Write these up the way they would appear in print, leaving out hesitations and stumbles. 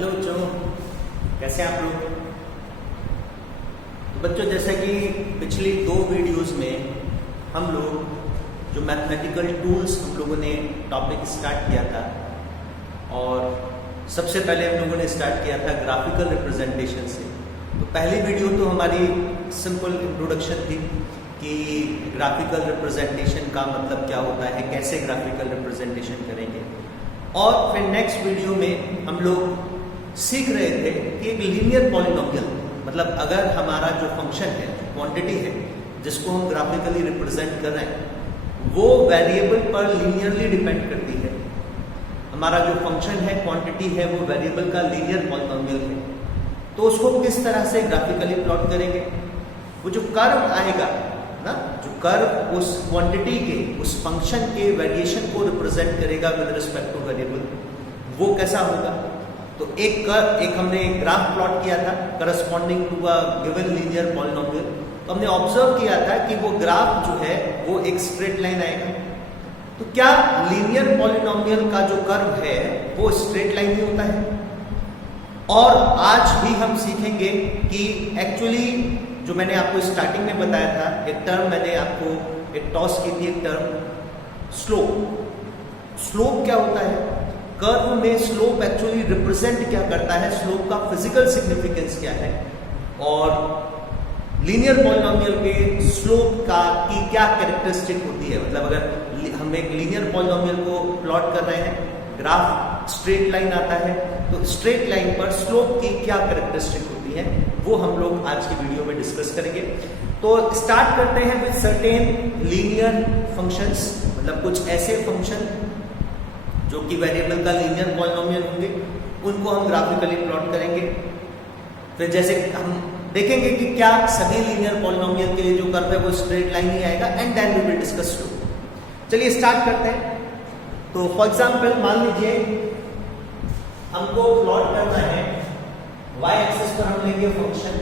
Hello बच्चों, कैसे हैं आप लोग। तो बच्चों, जैसा कि पिछली 2 वीडियोस में हम लोग जो मैथमेटिकल टूल्स हम लोगों ने टॉपिक स्टार्ट किया था, और सबसे पहले हम लोगों ने स्टार्ट किया था ग्राफिकल रिप्रेजेंटेशन से। तो पहली वीडियो तो हमारी सिंपल इंट्रोडक्शन थी कि ग्राफिकल रिप्रेजेंटेशन का मतलब क्या होता है, कैसे ग्राफिकल रिप्रेजेंटेशन करेंगे। और फिर नेक्स्ट वीडियो में हम लोग सीख रहे थे कि एक लीनियर पॉलिनोमियल, मतलब अगर हमारा जो फंक्शन है, क्वांटिटी है जिसको हम ग्राफिकली रिप्रेजेंट कर रहे हैं, वो वेरिएबल पर लीनियरली डिपेंड करती है। हमारा जो फंक्शन है, क्वांटिटी है, वो वेरिएबल का लीनियर पॉलिनोमियल है। तो उसको किस तरह से ग्राफिकली प्लॉट करेंगे। वो जो कर्व आएगा ना, जो कर्व उस क्वांटिटी के, उस फंक्शन के वेरिएशन को रिप्रेजेंट करेगा विद रिस्पेक्ट टू वेरिएबल, वो कैसा होगा। तो एक हमने ग्राफ प्लॉट किया था corresponding to a given linear polynomial. तो हमने ऑब्जर्व किया था कि वो ग्राफ जो है वो एक स्ट्रेट लाइन आएगा। तो क्या लीनियर पॉलिनोमियल का जो कर्व है वो स्ट्रेट लाइन ही होता है। और आज भी हम सीखेंगे कि एक्चुअली जो मैंने आपको स्टार्टिंग में बताया था, एक टर्म मैंने आपको एक टॉस की थी, एक टर्म स्लोप। स्लोप क्या होता है, कर्व में स्लोप एक्चुअली रिप्रेजेंट क्या करता है, स्लोप का फिजिकल सिग्निफिकेंस क्या है, और लीनियर पॉलिनोमियल के स्लोप का की क्या कैरेक्टरिस्टिक होती है। मतलब अगर हम एक लीनियर पॉलिनोमियल को प्लॉट कर रहे हैं, ग्राफ स्ट्रेट लाइन आता है, तो स्ट्रेट लाइन पर स्लोप की क्या कैरेक्टरिस्टिक होती है, वो हम लोग आज की वीडियो में डिस्कस करेंगे। तो स्टार्ट करते हैं विद सर्टेन लीनियर फंक्शंस, मतलब कुछ ऐसे फंक्शन जो कि वेरिएबल का लीनियर पॉलिनोमियल होंगे, उनको हम ग्राफिकली प्लॉट करेंगे। फिर जैसे हम देखेंगे कि क्या सभी लीनियर पॉलिनोमियल के लिए जो कर्व है वो स्ट्रेट लाइन ही आएगा, and then we will discuss slope. चलिए स्टार्ट करते हैं। तो फॉर एग्जांपल मान लीजिए हमको प्लॉट करना है, y एक्सिस पर हम लेंगे फंक्शन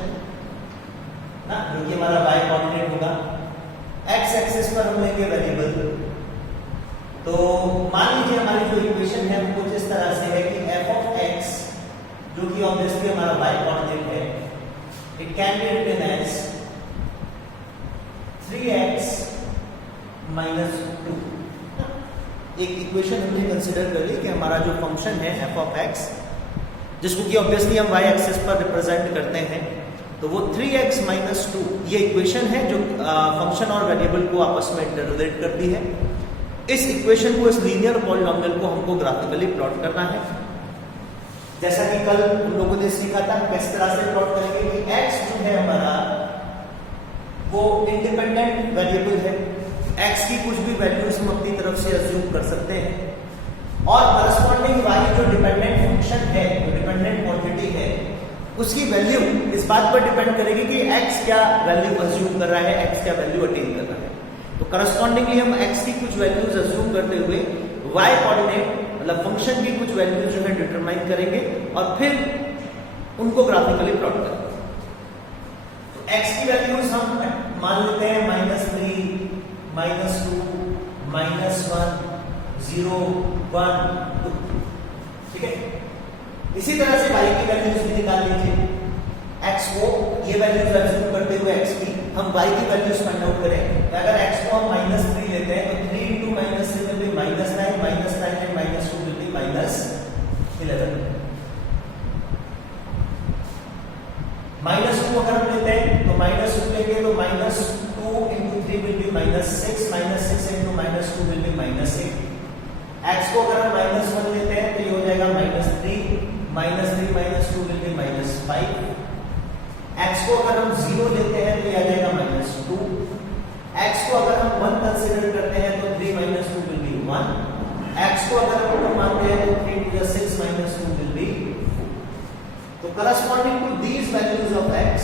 ना, जो कि हमारा y कोऑर्डिनेट होगा, x एक्सिस पर हम लेंगे वेरिएबल। तो मान लीजिए हमारी जो इक्वेशन है वो कुछ इस तरह से है कि f of x, जो कि ऑब्वियसली हमारा y कोऑर्डिनेट है, it can be written as 3x minus 2। एक इक्वेशन हमने कंसीडर कर ली कि हमारा जो फंक्शन है f of x, जिसको कि ऑब्वियसली हम y एक्सिस पर रिप्रेजेंट करते हैं, तो वो 3x minus 2 ये इक्वेशन है जो फंक्शन और वेरिएबल को आपस में इंटररिलेट करती है। इस इक्वेशन को, इस लीनियर पॉलिनोमियल को हमको ग्राफिकली प्लॉट करना है। जैसा कि कल हम लोगों ने सीखा था किस तरह से प्लॉट करेंगे कि x जो है हमारा वो इंडिपेंडेंट वेरिएबल है, x की कुछ भी वैल्यूज हम अपनी तरफ से अज्यूम कर सकते हैं, और करस्पॉन्डिंग y जो डिपेंडेंट फंक्शन है, जो डिपेंडेंट क्वांटिटी है, उसकी वैल्यू इस बात पर डिपेंड करेगी कि x क्या वैल्यू अज्यूम कर रहा है, x क्या वैल्यू अटेन कर रहा है। तो करस्पॉन्डिंगली हम x की कुछ वैल्यूज अज्यूम करते हुए y कोऑर्डिनेट, मतलब फंक्शन की कुछ वैल्यूज जो है डिटरमाइन करेंगे, और फिर उनको ग्राफिकली प्लॉट करेंगे। तो x की वैल्यूज हम मान लेते हैं -3, -2, -1, 0, 1, 2, ठीक है। इसी तरह से y की वैल्यूज भी निकाल लीजिए। x को ये वैल्यूज अज्यूम करते हुए x की हम y की वैल्यूज फाइंड आउट करें। अगर x को हम -3 लेते हैं तो 3 into -3 will be -9, -9 and -2 will be -11। -2 अगर हम लेते हैं तो -2 लेंगे तो -2 into 3 will be -6, -6 into -2 will be -8। x को अगर हम -1 लेते हैं तो ये हो जाएगा -3, -3 -2 will be -5। x को अगर हम 0 लेते हैं तो ये आ जाएगा -2। x को अगर हम 1 कंसीडर करते हैं तो 3 - 2 will be 1। x को अगर हम 2 मानते हैं तो 3 to the 6 - 2 will be 4। तो corresponding to these values of x,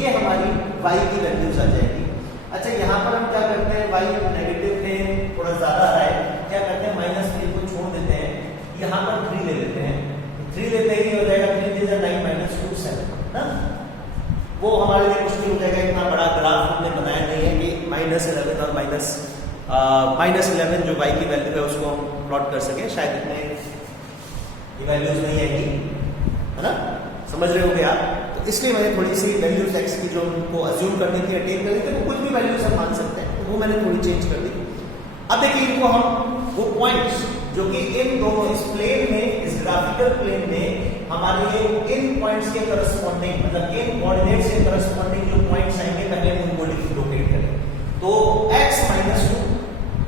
ये हमारी y की वैल्यूज आ जाएगी। अच्छा, यहाँ पर हम क्या करते हैं, y नेगेटिव में थोड़ा ज्यादा आ रहा है, क्या करते हैं, -3 को छोड़ देते हैं, यहाँ पर 3 ले लेते हैं। 3 लेते ही हो जाएगा 3 9 -2 7 ना, वो हमारे लिए मुश्किल हो जाएगा। इतना बड़ा ग्राफ हमने बनाया नहीं है कि -11 और -11 जो y की वैल्यू है उसको हम प्लॉट कर सके, शायद इतने ये वैल्यूज नहीं आएगी। है ना, समझ रहे होगे आप। तो इसलिए मैंने थोड़ी सी वैल्यूज एक्स की जो उनको अज्यूम करनी थी, अटेन करनी थी, वो कुछ भी वैल्यूज हम मान सकते हैं, तो वो मैंने थोड़ी चेंज कर दी। अब देखिए इनको हम वो पॉइंट्स जो कि इन दोनों इस प्लेन में, इस ग्राफिकल प्लेन में हमारे लिए इन पॉइंट्स के करस्पॉन्डिंग, मतलब इन कोऑर्डिनेट्स के करस्पॉन्डिंग जो पॉइंट्स आएंगे पहले हम उनको लोकेट करें। तो x - 2,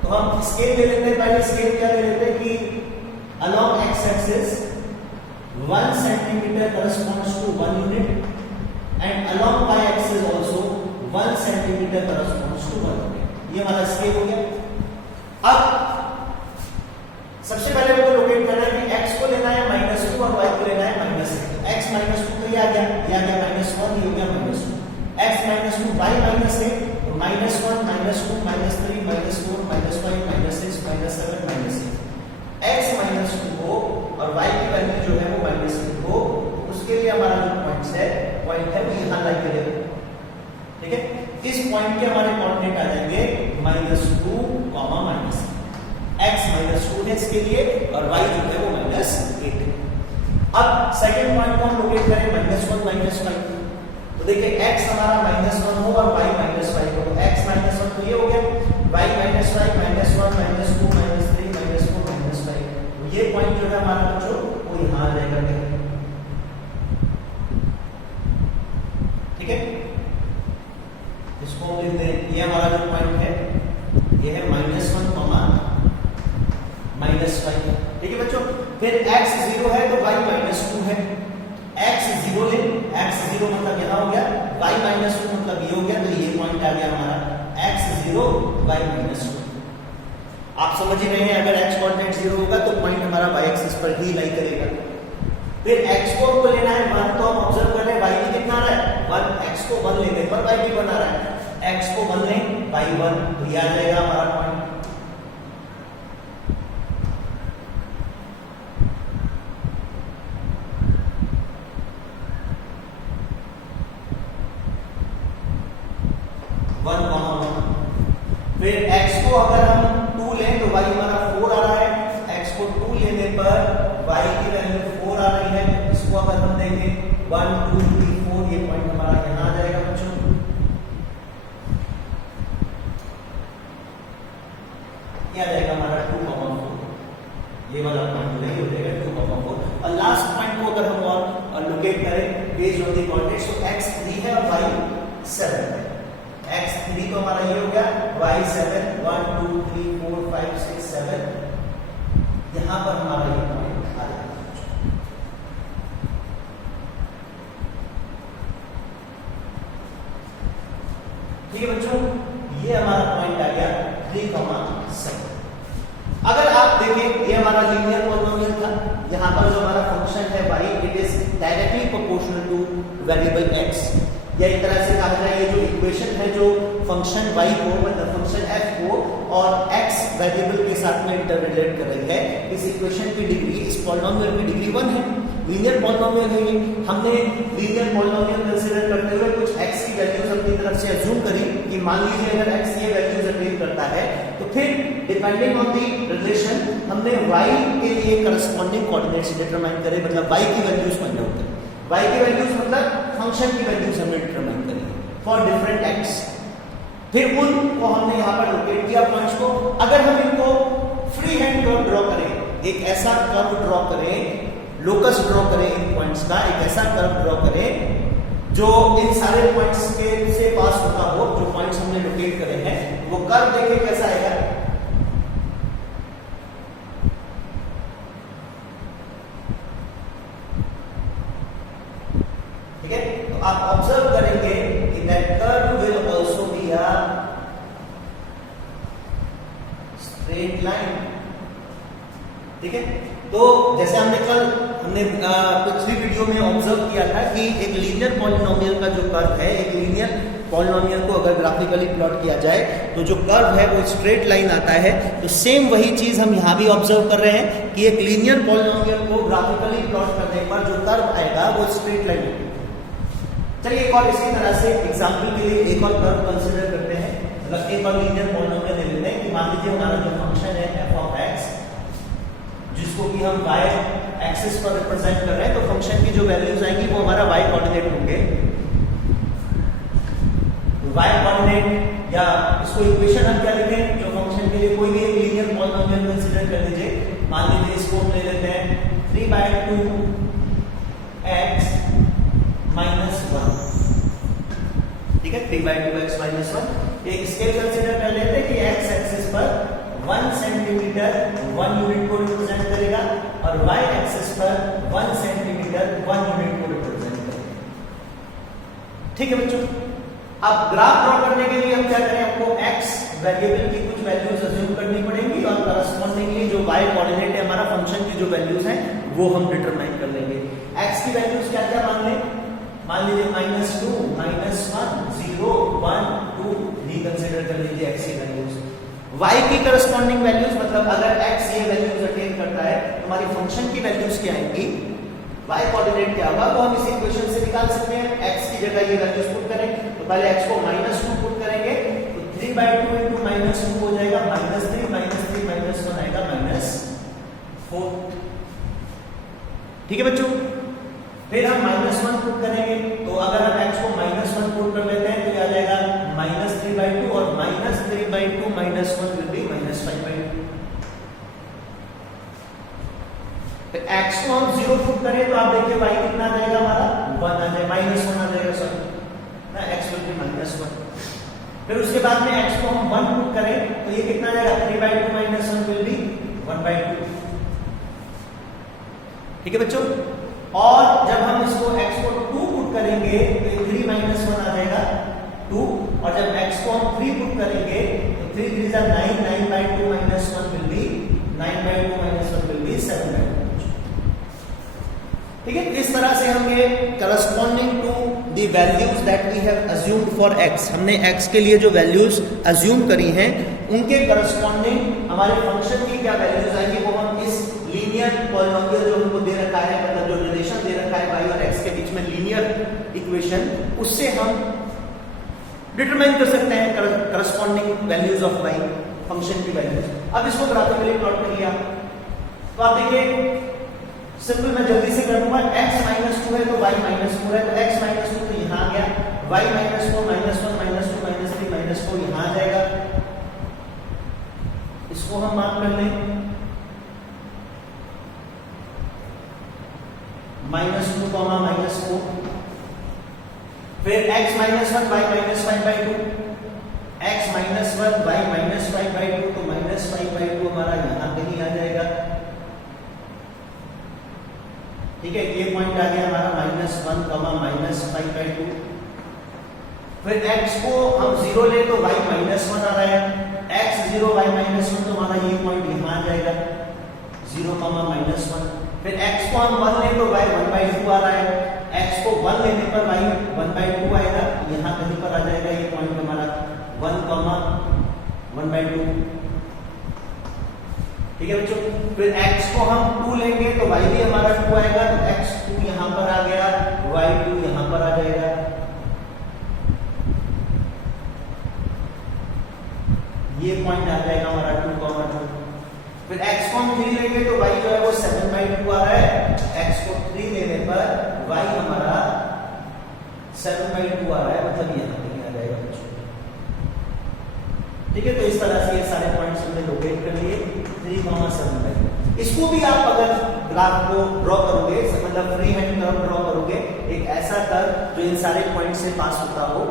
तो हम स्केल ले लेते हैं। पहले स्केल क्या ले लेते हैं कि along x axis 1 centimeter corresponds to 1 unit and along y axis also 1 centimeter corresponds to 1 unit। ये हमारा स्केल हो गया। अब सबसे पहले हमको लोकेट करना है कि x को लेना है -2 और y को लेना है -8। x -2 तो ये आ गया, -1, ये हो गया -2। x - 2 y -8 तो -1 -2 -3 -4 -5 -6 -7 -8। x -2 को और y की वैल्यू जो है वो -3 को, उसके लिए हमारा जो पॉइंट है वो यहां लाई करेगा। ठीक है, इस पॉइंट के हमारे कोऑर्डिनेट आ जाएंगे -2, x -2 है इसके लिए और y जो है वो -8। अब सेकंड पॉइंट को हम लोकेट करें -1 -5। तो देखिए x हमारा -1 हो और y -5 हो। x -1 तो ये हो गया, y -5 -1 -2 -3 -4 -5। तो ये पॉइंट जो है हमारा बच्चों वो यहां आ जाएगा। ठीक है, इसको हम लिखते हैं, ये हमारा जो पॉइंट है ये है -1, -5। ठीक है बच्चों, फिर x 0 है तो y -2 है। x 0 ले, x 0 मतलब यहां हो गया, y -2 मतलब ये हो गया, तो ये पॉइंट आ गया हमारा x 0 y -2। आप समझ ही रहे हैं, अगर x कोऑर्डिनेट 0 होगा तो पॉइंट हमारा y एक्सिस पर ही लाई करेगा। फिर x को हमको लेना है 1, तो हम ऑब्जर्व कर रहे हैं y भी कितना आ रहा है 1, x को 1 लेने पर y भी बना रहा है। x को 1 लें y 1, तो ये आ जाएगा हमारा पॉइंट। फिर x को अगर हम 2 लें तो y हमारा 4 आ रहा है। x को 2 लेने पर y की वैल्यू 4 आ रही है। इसको अगर हम देखें 1 2 3 4, ये पॉइंट हमारा यहां आ जाएगा बच्चों। ये आ जाएगा हमारा 2,4, ये वाला पॉइंट नहीं हो जाएगा 2,4। और लास्ट पॉइंट को अगर हम और लोकेट करें बेस्ड ऑन द कोऑर्डिनेट्स, तो x 3 है और y 7 है। x 3 तो हमारा ये हो गया, y 7, 1 2 3 4 5 6 7, यहां पर हमारा ये पॉइंट आ जाएगा। ठीक है बच्चों, ये हमारा पॉइंट आ गया 3,7। अगर आप देखें, ये हमारा लीनियर पॉलिनोमियल था। यहां पर जो हमारा फंक्शन है y, it is directly proportional two variable x, या एक तरह से कहा जाए ये जो इक्वेशन है जो फंक्शन y को, मतलब फंक्शन f को और x वेरिएबल के साथ में इंटररिलेट कर रही है, इस इक्वेशन की डिग्री, इस पॉलिनोमियल की डिग्री 1 है। लीनियर पॉलिनोमियल है ये। हमने लीनियर पॉलिनोमियल कंसीडर करते हुए कुछ x की वैल्यूज अपनी तरफ से अज्यूम करी कि मान लीजिए अगर x ये वैल्यूज अटेन करता है, तो फिर डिपेंडिंग ऑन द रिलेशन हमने y के लिए करस्पॉन्डिंग कोऑर्डिनेट्स डिटरमाइन करे, मतलब y की वैल्यूज फाइंड आउट करें। y की वैल्यूज मतलब फंक्शन की वैल्यूज हमने डिटरमाइन करी फॉर डिफरेंट x। फिर उनको हमने यहाँ पर लोकेट किया पॉइंट्स को। अगर हम इनको फ्री हैंड कर्व ड्रॉ करें, एक ऐसा कर्व ड्रॉ करें, लोकस ड्रॉ करें इन पॉइंट्स का, एक ऐसा कर्व ड्रॉ करें जो इन सारे पॉइंट्स के से पास होता हो, जो पॉइंट्स हमने लोकेट करे हैं, वो कर्व देखें कैसा आएगा। ठीक है, तो आप ऑब्जर्व करेंगे कि that curve will also be a straight line. ठीक है, तो जैसे हमने पिछली वीडियो में ऑब्जर्व किया था कि एक लीनियर पॉलिनोमियल का जो कर्व है, एक लीनियर पॉलिनोमियल को अगर ग्राफिकली प्लॉट किया जाए तो जो कर्व है वो स्ट्रेट लाइन आता है। तो सेम वही चीज हम यहाँ भी ऑब्जर्व कर रहे हैं कि एक लीनियर पॉलिनोमियल को ग्राफिकली प्लॉट करने पर जो कर्व आएगा वो स्ट्रेट लाइन होगा। चलिए एक और इसी तरह से एग्जाम्पल के लिए एक और कर्व कंसिडर करते हैं। मतलब एक और लीनियर पॉलिनोमियल ले लेते हैं कि मान लीजिए हमारा जो फंक्शन है f ऑफ x, जिसको जिसको कि हम y एक्सिस पर रिप्रेजेंट कर रहे हैं, तो फंक्शन की जो वैल्यूज आएंगी वो हमारा y कोऑर्डिनेट होंगे। y कोऑर्डिनेट या इसको इक्वेशन हम क्या लिखें, जो फंक्शन के लिए कोई भी एक लीनियर पॉलिनोमियल कंसीडर कर लीजिए। मान लीजिए इसको हम ले लेते हैं 3/2 x माइनस 1, ठीक है, 3/2 x माइनस 1। एक स्केल कंसीडर कर लेते हैं कि x एक्सिस पर 1 सेंटीमीटर 1 यूनिट को रिप्रेजेंट करेगा और y एक्सिस पर 1 सेंटीमीटर 1 यूनिट को रिप्रेजेंट करेगा। ठीक है बच्चों, अब ग्राफ ड्रॉ करने के लिए हम क्या करें, आपको x वेरिएबल की कुछ वैल्यूज अज्यूम करनी पड़ेंगी और करस्पॉन्डिंगली जो y कोऑर्डिनेट है हमारा फंक्शन की जो वैल्यूज हैं वो हम डिटरमाइन कर लेंगे। x की वैल्यूज क्या क्या मान लें, मान लीजिए -2, -1, 0, 1, 2 भी कंसीडर कर लीजिए x की वैल्यूज। y की करस्पॉन्डिंग वैल्यूज मतलब अगर x ये वैल्यूज अटेन करता है तो हमारी फंक्शन की वैल्यूज क्या आएंगी, y कोऑर्डिनेट क्या होगा वो हम इस इक्वेशन से निकाल सकते हैं। x की जगह ये वैल्यूज पुट करें तो पहले x को -2 पुट करेंगे तो 3/2 into -2 हो जाएगा -3, -3 -1 आएगा -4। ठीक है बच्चों, फिर हम -1 पुट करेंगे तो अगर हम x को -1 पुट कर लेते हैं तो क्या आ जाएगा -3/2 और -3/2 -1 विल बी -5/2। फिर x को हम 0 पुट करें तो आप देखिए y कितना आ जाएगा हमारा 1 आ जाएगा, -1 आ जाएगा, सॉरी ना, x विल बी -1। फिर उसके बाद में x को हम 1 पुट करें तो ये कितना आ जाएगा 3/2 -1 विल बी 1/2। ठीक है बच्चों, और जब हम इसको x को 2 पुट करेंगे तो 3 -1 आ जाएगा 2, और जब x को हम 3 पुट करेंगे तो 3 3 are 9, 9/2 -1 will be 9/2 -1 will be 7/2। ठीक है, इस तरह से हम ये corresponding to the values that we have assumed for x, हमने x के लिए जो वैल्यूज अज्यूम करी हैं उनके करस्पॉन्डिंग हमारे फंक्शन की क्या वैल्यूज आएंगी वो हम इस लीनियर पॉलिनोमियल जो हमको दे रखा है, मतलब जो रिलेशन दे रखा है y और x के बीच में लीनियर इक्वेशन, उससे हम डिटरमाइन कर सकते हैं corresponding values of y, function की वैल्यूज। अब इसको ग्राफिकली प्लॉट कर लिया तो आप देखिए सिंपल मैं जल्दी से कर दूंगा, x -2 है तो y -4 है तो x -2 तो यहां आ गया, y -4 -1 -2 -3 -4 यहां आ जाएगा। इसको हम मान कर लें -2, -4, फिर x -1 y -5/2, x -1 y -5/2 तो -5/2 हमारा यहां कहीं आ जाएगा। ठीक है, ये पॉइंट आ गया हमारा -1, -5/2। फिर x को हम 0 ले तो y -1 आ रहा है, x 0 y -1 तो हमारा ये पॉइंट यहां आ जाएगा 0, -1। फिर x को हम 1 ले तो y 1/2 आ रहा है, x को 1 लेने पर y 1/2 आएगा, यहां कहीं पर आ जाएगा ये पॉइंट हमारा 1, 1/2। ठीक है बच्चों, फिर x को हम 2 लेंगे तो y भी हमारा 2 आएगा, तो x 2 यहां पर आ गया, y 2 यहां पर आ जाएगा। ये पॉइंट आ जाएगा हमारा 2, 2। फिर x को हम 3 लेंगे तो y जो है वो 7/2 आ रहा है, x को 3 लेने पर y हमारा 7/2 आ रहा है, मतलब यहां कहीं आ जाएगा बच्चों। ठीक है, तो इस तरह से ये सारे पॉइंट्स हमने लोकेट कर लिए 3, 7/2। इसको भी आप अगर ग्राफ को ड्रॉ करोगे, मतलब फ्री हैंड कर्व ड्रॉ करोगे, एक ऐसा कर्व जो इन सारे पॉइंट से पास होता हो,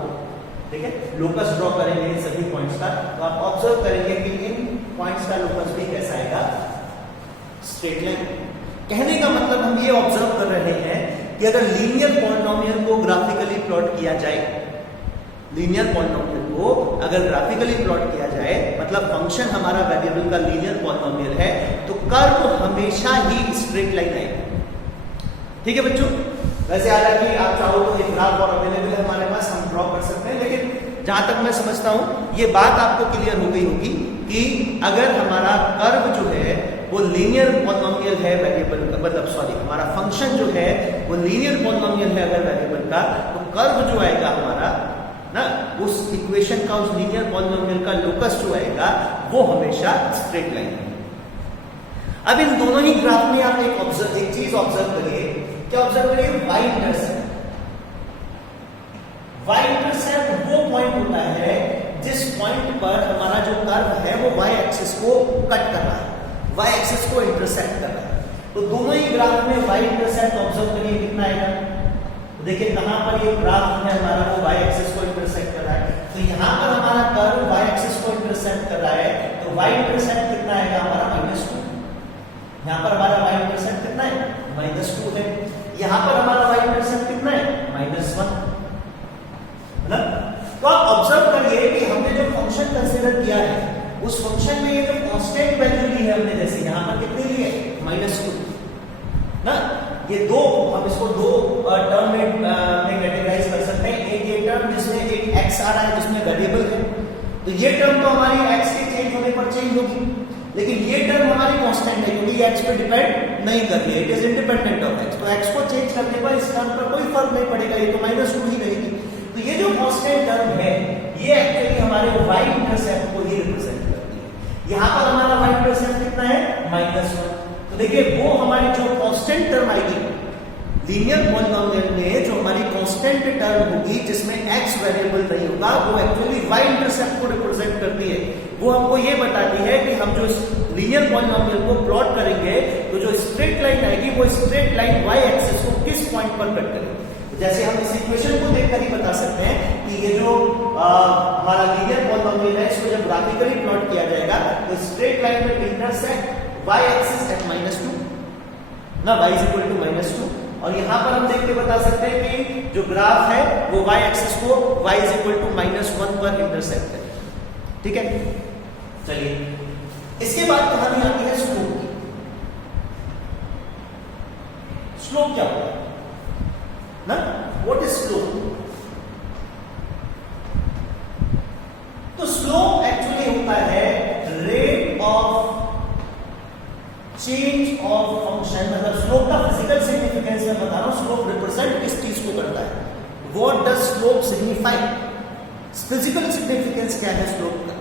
ठीक है, लोकस ड्रॉ करेंगे इन सभी पॉइंट्स का, तो आप ऑब्जर्व करेंगे कि इन पॉइंट्स का लोकस भी कैसा आएगा, स्ट्रेट लाइन। कहने का मतलब हम ये ऑब्जर्व कर रहे हैं कि अगर लीनियर पॉलिनोमियल को ग्राफिकली प्लॉट किया जाए, लीनियर पॉलिनोमियल को अगर ग्राफिकली प्लॉट किया जाए, मतलब फंक्शन हमारा वेरिएबल का लीनियर पॉलिनोमियल है, तो कर्व हमेशा ही स्ट्रेट लाइन आएगा। ठीक है बच्चों, वैसे हालांकि आप चाहो तो एक ग्राफ और अवेलेबल है हमारे पास, हम ड्रॉ कर सकते हैं, लेकिन जहां तक मैं समझता हूं ये बात आपको क्लियर हो गई होगी कि अगर हमारा कर्व जो है वो लीनियर पॉलिनोमियल है वेरिएबल का, मतलब सॉरी हमारा फंक्शन जो है वो लीनियर पॉलिनोमियल है अगर वेरिएबल का, तो कर्व जो आएगा हमारा ना, उस इक्वेशन का, उस लीनियर पॉलिनोमियल का लोकस जो आएगा वो हमेशा स्ट्रेट लाइन है। अब इन दोनों ही ग्राफ में आप एक चीज ऑब्जर्व करिए, क्या ऑब्जर्व करिए, y इंटरसेप्ट। y इंटरसेप्ट वो पॉइंट होता है जिस पॉइंट पर हमारा जो कर्व है वो y एक्सिस को कट कर रहा है, y एक्सिस को इंटरसेप्ट कर रहा है। तो दोनों ही ग्राफ में y इंटरसेप्ट ऑब्जर्व करिए कितना आएगा। तो देखिए कहां पर ये ग्राफ है हमारा वो y एक्सिस को इंटरसेप्ट कर रहा है, तो यहां पर हमारा कर्व y एक्सिस को इंटरसेप्ट कर रहा है, तो y इंटरसेप्ट कितना आएगा हमारा -2। यहां पर हमारा y इंटरसेप्ट कितना है, -2 है। यहां पर हमारा y इंटरसेप्ट कितना है, -1 है ना। तो आप ऑब्जर्व करिए कि हमने जो फंक्शन कंसीडर किया है उस फंक्शन में ये जो कांस्टेंट वैल्यू ली है हमने, जैसे यहां पर कितनी ली है, -2 ना। ये दो, हम इसको दो टर्म में कैटेगराइज कर सकते हैं। एक ये टर्म जिसमें एक x आ रहा है जिसमें वेरिएबल है, तो ये टर्म तो हमारी x के चेंज होने पर चेंज होगी, लेकिन ये टर्म हमारी कांस्टेंट है क्योंकि ये x पे डिपेंड नहीं कर रही है, it is independent of x। तो x को चेंज करने पर इस टर्म पर कोई फर्क नहीं पड़ेगा, ये तो -2 ही रहेगी। तो ये जो कांस्टेंट टर्म है ये एक्चुअली हमारे y इंटरसेप्ट को ही रिप्रेजेंट करती है। यहां पर हमारा y इंटरसेप्ट कितना है, -1। तो देखिए वो हमारी जो कांस्टेंट टर्म आएगी लीनियर पॉलिनोमियल में, जो हमारी कांस्टेंट टर्म होगी जिसमें x वेरिएबल नहीं होगा, वो एक्चुअली y इंटरसेप्ट को रिप्रेजेंट करती है। वो हमको ये बताती है कि हम जो लीनियर पॉलिनोमियल को प्लॉट करेंगे तो जो स्ट्रेट लाइन आएगी वो स्ट्रेट लाइन y एक्सिस को किस पॉइंट पर कट करेगी। जैसे हम इस इक्वेशन को देखकर ही बता सकते हैं कि ये जो हमारा लीनियर पॉलिनोमियल है इसको जब ग्राफिकली प्लॉट किया जाएगा तो स्ट्रेट लाइन में इंटरसेक्ट y एक्सिस एट -2 ना, y इज इक्वल टू -2। और यहां पर हम देख के बता सकते हैं कि जो ग्राफ है वो y एक्सिस को y इज इक्वल टू -1 पर इंटरसेक्ट करेगा। ठीक है, चलिए इसके बाद कहानी आती है स्लोप की। स्लोप क्या होता है ना, व्हाट इज स्लोप। तो स्लोप एक्चुअली होता है rate of change of function, मतलब स्लोप का फिजिकल सिग्निफिकेंस मैं बता रहा हूं, स्लोप रिप्रेजेंट किस चीज को करता है, what does slope signify, physical significance क्या है स्लोप का,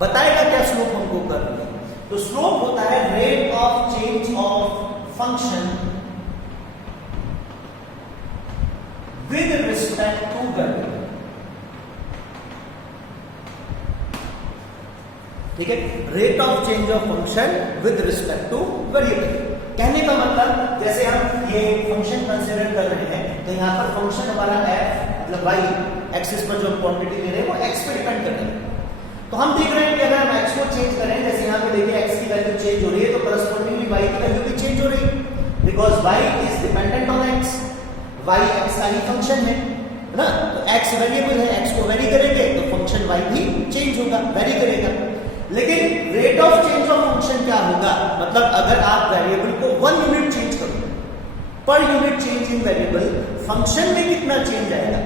बताएगा क्या स्लोप हमको कर रही है। तो स्लोप होता है rate of change of function with respect two variable. ठीक है, rate of change of function with respect two variable. कहने का मतलब जैसे हम ये फंक्शन कंसीडर कर रहे हैं तो यहां पर फंक्शन हमारा f मतलब y एक्सिस पर जो क्वांटिटी ले रहे हैं वो x पे डिपेंड कर रहे हैं। तो हम देख रहे हैं कि अगर हम x को चेंज करें, जैसे यहां पे देखिए x की वैल्यू चेंज हो रही है तो करस्पॉन्डिंगली y की वैल्यू भी चेंज हो रही है, because y is dependent on x, y x का ही फंक्शन है ना। तो x वेरिएबल है, x को वेरी करेंगे तो फंक्शन y भी चेंज होगा, वेरी करेगा। लेकिन rate of change of function क्या होगा, मतलब अगर आप वेरिएबल को 1 यूनिट चेंज करो, per unit change in variable function में कितना चेंज आएगा,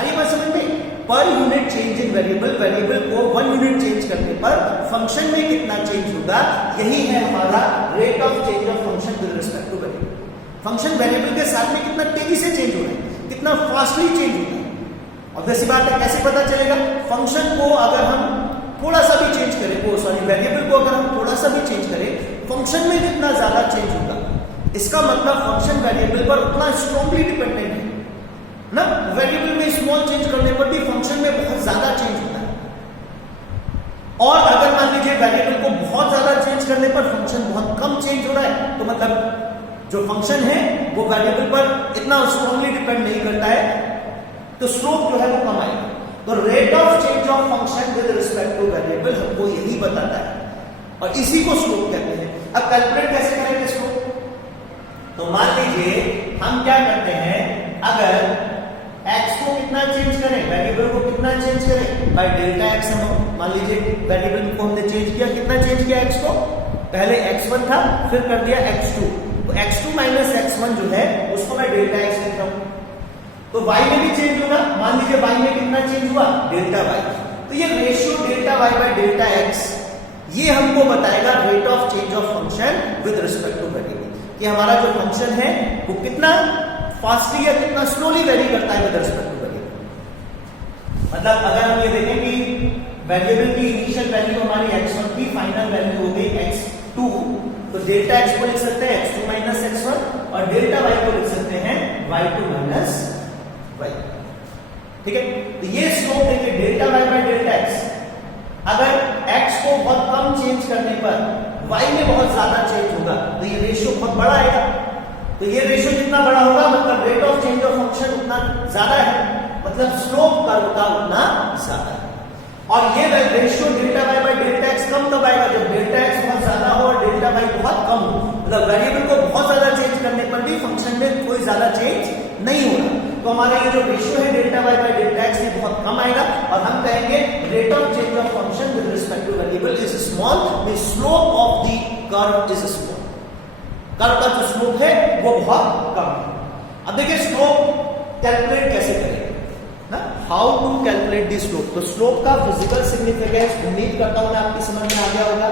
आइए बात समझ में। Per unit change in variable, variable को 1 यूनिट चेंज करने पर फंक्शन में कितना चेंज होगा, यही है हमारा rate of change of function with respect two variable. Function variable के साथ में कितना तेजी से चेंज हो रहा है, कितना फास्टली चेंज होता है। और वैसी बात है, कैसे पता चलेगा, फंक्शन को अगर हम थोड़ा सा भी चेंज करें, वेरिएबल को अगर हम थोड़ा सा भी चेंज करें फंक्शन में कितना ज्यादा चेंज होगा, इसका मतलब फंक्शन वेरिएबल पर उतना स्ट्रांगली डिपेंडेंट है ना। वेरिएबल में स्मॉल चेंज करने पर भी फंक्शन में बहुत ज्यादा चेंज होता है, और अगर मान लीजिए वेरिएबल को बहुत ज्यादा चेंज करने पर फंक्शन बहुत कम चेंज हो रहा है, तो मतलब जो फंक्शन है वो वेरिएबल पर इतना स्ट्रांगली डिपेंड नहीं करता है, तो स्लोप जो है वो कम आएगा। तो rate of change of function with respect two variable हमको यही बताता है, और इसी को स्लोप कहते हैं। अब कैलकुलेट कैसे करेंगे इसको, तो मान लीजिए हम क्या करते हैं, अगर x को कितना चेंज करें, वेरिएबल को कितना चेंज करें, बाय डेल्टा x हम मान लीजिए वेरिएबल को हमने चेंज किया, कितना चेंज किया x को, पहले x1 था फिर कर दिया x2, तो x2 माइनस x1 जो है उसको मैं डेल्टा x लिख रहा हूं। तो y में भी चेंज होगा, मान लीजिए y में कितना चेंज हुआ, डेल्टा y। तो ये ratio delta y by delta x ये हमको बताएगा rate of change of function with respect two variable, कि हमारा जो फंक्शन है वो कितना फास्टली या कितना स्लोली वेरी करता है विद रिस्पेक्ट टू वेरिएबल। मतलब अगर हम ये देखें कि वेरिएबल की इनिशियल वैल्यू हमारी x1 की, फाइनल वैल्यू हो गई x2, तो डेल्टा x को लिख सकते हैं x2 माइनस x1 और डेल्टा y को लिख सकते हैं y2 माइनस y। ठीक है, तो ये स्लोप देखिए delta y by delta x, अगर x को बहुत कम चेंज करने पर y में बहुत ज्यादा चेंज होगा तो ये रेशियो बहुत बड़ा आएगा। तो ये रेशियो जितना बड़ा होगा मतलब rate of change of function उतना ज्यादा है, मतलब स्लोप कर्व का उतना ज्यादा है। और ये ratio delta y by delta x कम कब आएगा, जब डेल्टा x बहुत ज्यादा हो और डेल्टा y बहुत कम हो, मतलब वेरिएबल को बहुत ज्यादा चेंज करने पर भी फंक्शन में कोई ज्यादा चेंज नहीं होगा। तो हमारा ये जो रेशियो है delta y by delta x ये बहुत कम आएगा और हम कहेंगे rate of change of function with respect two variable is small, means slope of the curve is small. Curve का जो स्लोप है वो बहुत कम है। अब देखिए स्लोप कैलकुलेट कैसे करेंगे ना, how to calculate the slope. तो स्लोप का फिजिकल सिग्निफिकेंस उम्मीद करता हूं मैं आपकी समझ में आ गया होगा।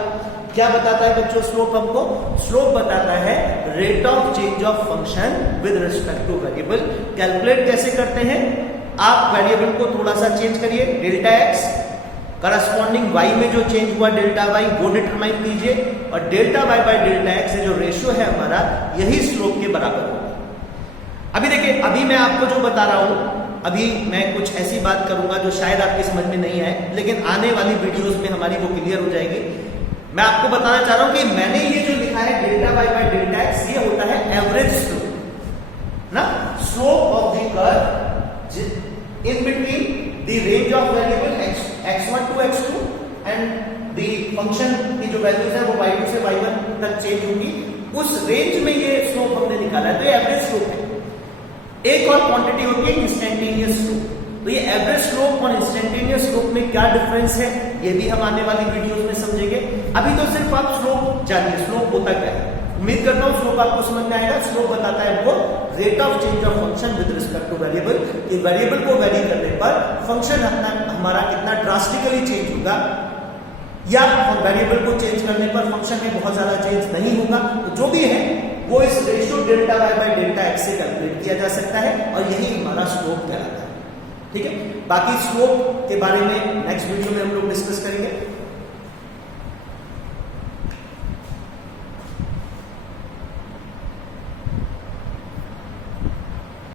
क्या बताता है बच्चों स्लोप? हमको स्लोप बताता है rate of change of function with respect two variable. Calculate कैसे करते हैं, आप वेरिएबल को थोड़ा सा चेंज करिए, डेल्टा एक्स करस्पॉन्डिंग y में जो चेंज हुआ डेल्टा y वो डिटरमाइन कीजिए और delta y by delta x जो रेशियो है हमारा यही स्लोप के बराबर होगा। अभी देखिए, अभी मैं आपको जो बता रहा हूं, अभी मैं कुछ ऐसी बात करूंगा जो शायद आपकी समझ में नहीं आए, लेकिन आने वाली वीडियोस में हमारी वो क्लियर हो जाएगी। मैं आपको बताना चाह रहा हूं कि मैंने ये जो लिखा है delta y by delta x ये होता है एवरेज स्लोप ना, slope of the curve in between the range of variable x1 to x2 and the function की जो वैल्यूज है वो y2 से y1 तक चेंज होगी, उस रेंज में ये स्लोप हमने निकाला है। तो ये एवरेज स्लोप है। एक और क्वांटिटी होती है इंस्टेंटेनियस स्लोप। तो ये एवरेज स्लोप और इंस्टेंटेनियस स्लोप में क्या डिफरेंस है ये भी हम आने वाली वीडियोस में समझेंगे। अभी तो सिर्फ आप स्लोप जानिए, स्लोप होता क्या है। उम्मीद करता हूं स्लोप आपको समझ में आएगा। स्लोप बताता है वो rate of change of function with respect two variable, कि वेरिएबल को वेरी करने पर फंक्शन हमारा कितना ड्रास्टिकली चेंज होगा, या वेरिएबल को चेंज करने पर फंक्शन में बहुत ज्यादा चेंज नहीं होगा। तो जो भी है वो इस ratio delta y by delta x से कैलकुलेट किया जा सकता है और यही हमारा स्लोप कहलाता है। ठीक है, बाकी स्लोप के बारे में नेक्स्ट वीडियो में हम लोग डिस्कस करेंगे।